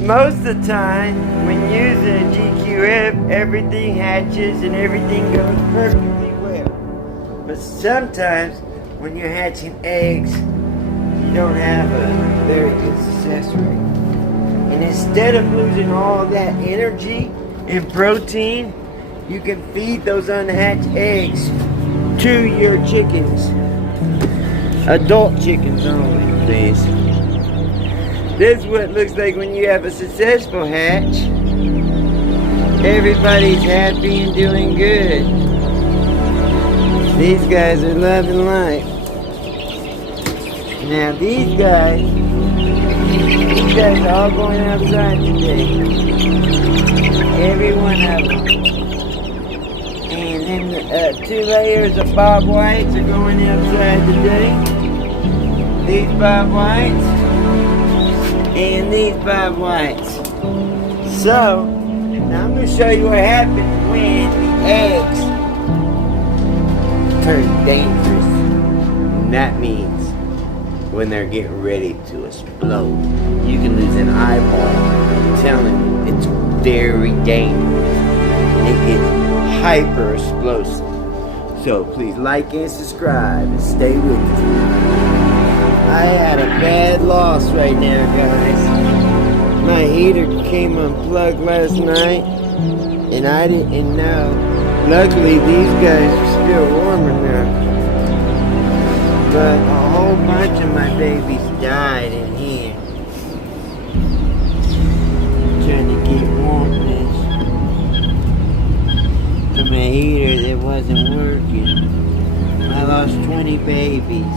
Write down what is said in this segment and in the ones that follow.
most of the time, when using a GQF, everything hatches and everything goes perfectly well. But sometimes, when you're hatching eggs, you don't have a very good success rate. And instead of losing all that energy and protein, you can feed those unhatched eggs to your chickens. Adult chickens only, please. This is what it looks like when you have a successful hatch. Everybody's happy and doing good. These guys are loving life. Now these guys are all going outside today. Every one of them. And then 2 layers of bob whites are going outside today. These bob whites and these bob whites. So, now I'm going to show you what happens when the eggs turn dangerous. And that means when they're getting ready to explode. You can lose an eyeball. I'm telling you, it's very dangerous. And it gets hyper explosive. So please like and subscribe and stay with us. I had a bad loss right now, guys. My heater came unplugged last night and I didn't know. Luckily these guys are still warm enough. But a whole bunch of my babies died in here. Trying to get warmness to my heater that wasn't working. I lost 20 babies.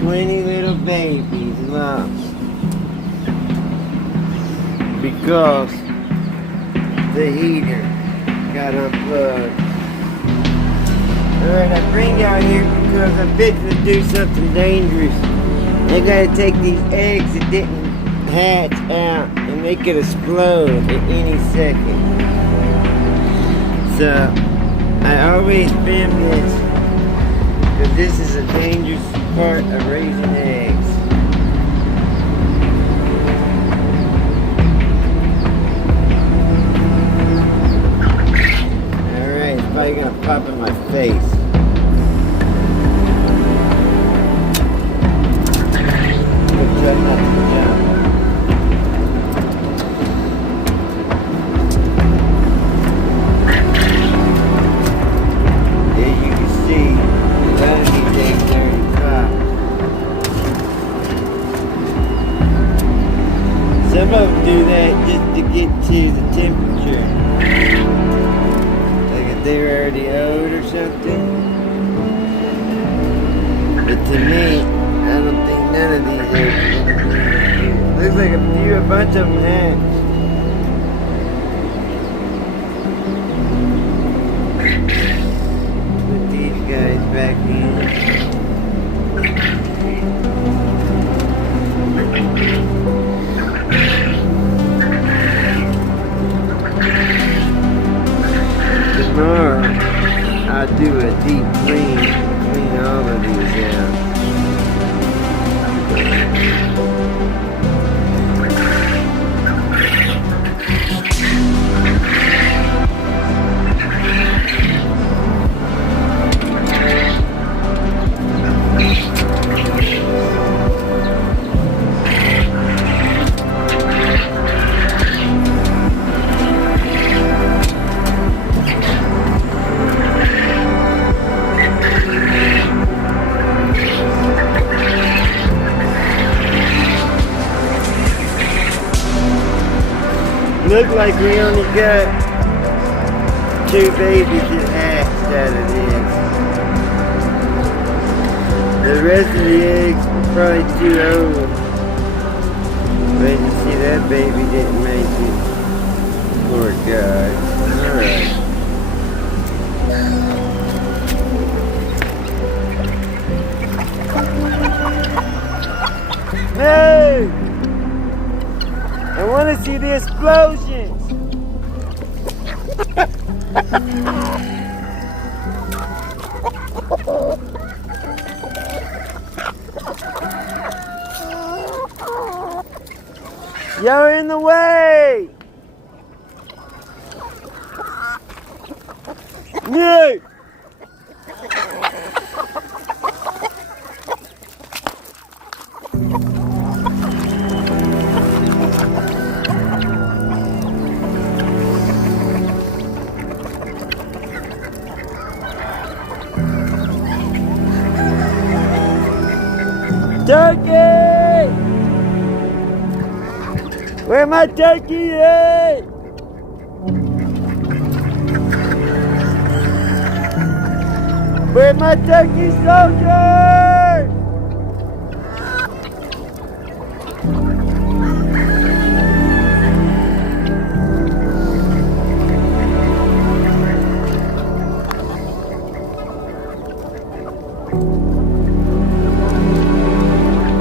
20 little babies lost. Because the heater got unplugged. Alright, I bring y'all here because I'm fixing to do something dangerous. I gotta take these eggs that didn't hatch out and they could explode at any second. So, I always film this because this is a dangerous part of raising eggs. Alright, it's probably gonna pop in my face. Try not to jump. There you can see a lot of these eggs are in the top. Some of them do that just to get to the temperature. Like if they're already old or something. But to me, I don't think none of these eggs. Looks like a bunch of them hatched. Put these guys back in. Tomorrow, I'll do a deep clean all of these out. Look like we only got 2 babies that hatched out of this. The rest of the eggs were probably too old. But you see that baby didn't make it. Poor guy. Alright. No! I want to see the explosions. You're in the way! No! Turkey! Where my turkey at? Where my turkey soldiers?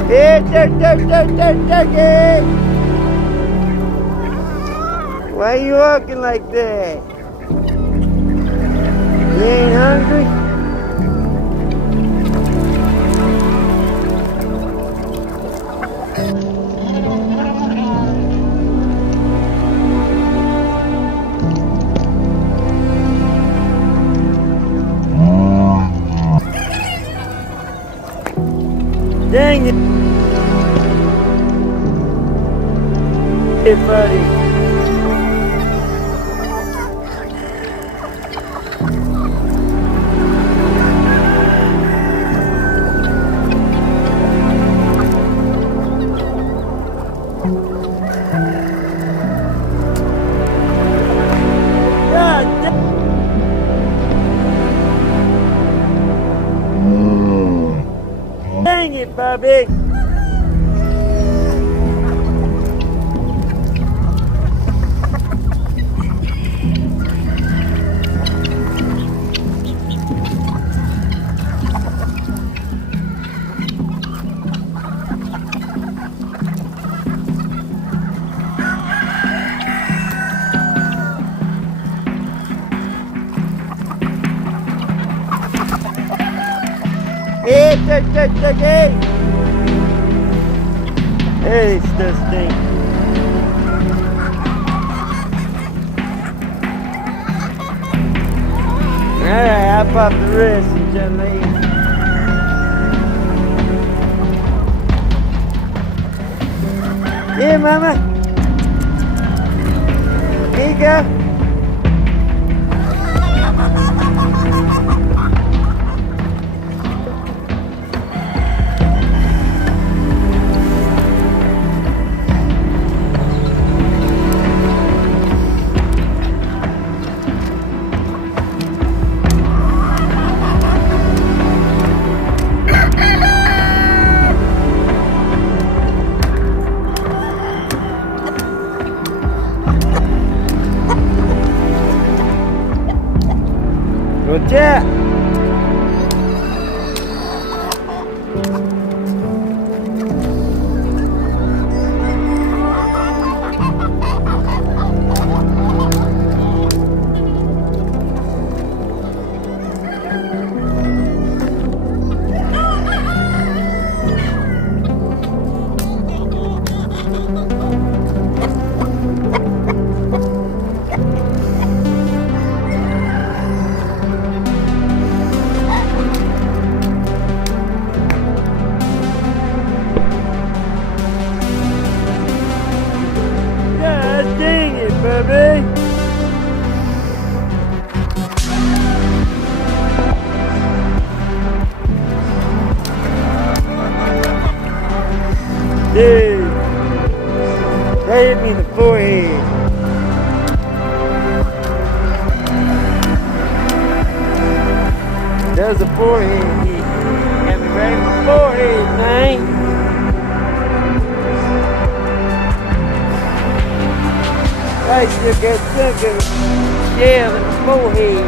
Here, turkey! Why are you walking like that? You ain't hungry? Dang it! Hey, buddy. Dang it, Bobby! Hey, turkey! Hey, it's this thing. Alright, I'll pop the wrist and just leave. Yeah, mama. Here you go. Good job. Baby. Dude, that hit me in the forehead. That was a forehead hit. Got me right in my forehead, man. I still got some of a shell in my forehead.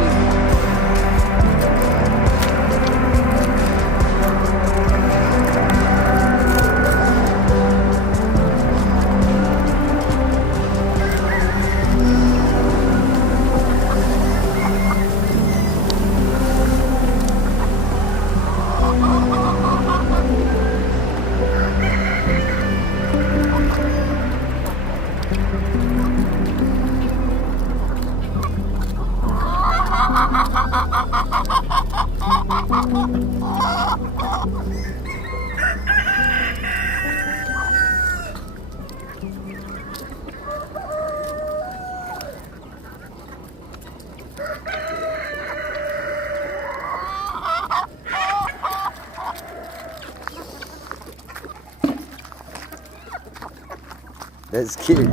That's cute.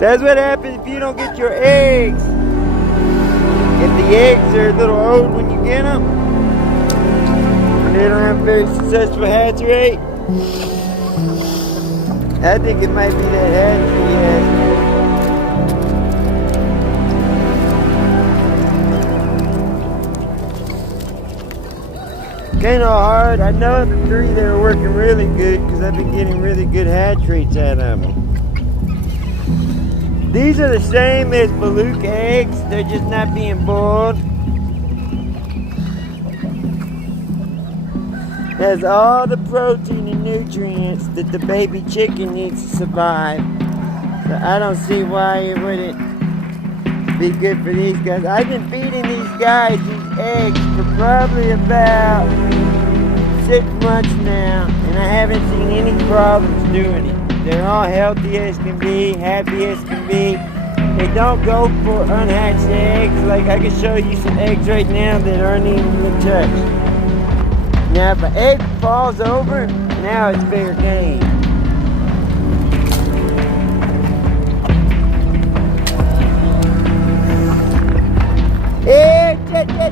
That's what happens if you don't get your eggs. If the eggs are a little old when you get them, and they don't have a very successful hatch rate, I think it might be that hatchery has. Kind of hard. I know the three that are working really good because I've been getting really good hatch rates out of them. These are the same as bəઃluːt eggs, they're just not being boiled. It has all the protein and nutrients that the baby chicken needs to survive. So I don't see why it wouldn't be good for these guys. I've been feeding these guys these eggs for probably about 6 months now, and I haven't seen any problems doing it. They're all healthy as can be, happy as can be. They don't go for unhatched eggs. Like I can show you some eggs right now that aren't even been touched. Now if an egg falls over, now it's fair game. Hey, check it!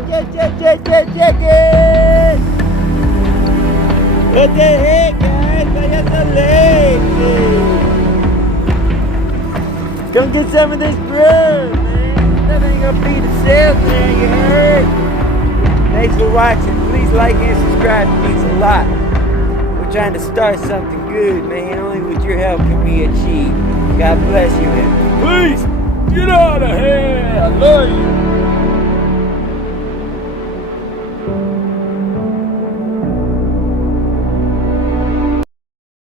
What the heck, guys? I got the legs. Come get some of this bread, man. That ain't gonna feed itself now, you heard? Thanks for watching. Please like and subscribe. It means a lot. We're trying to start something good, man. Only with your help can we achieve. God bless you, man. Please, get out of here. I love you.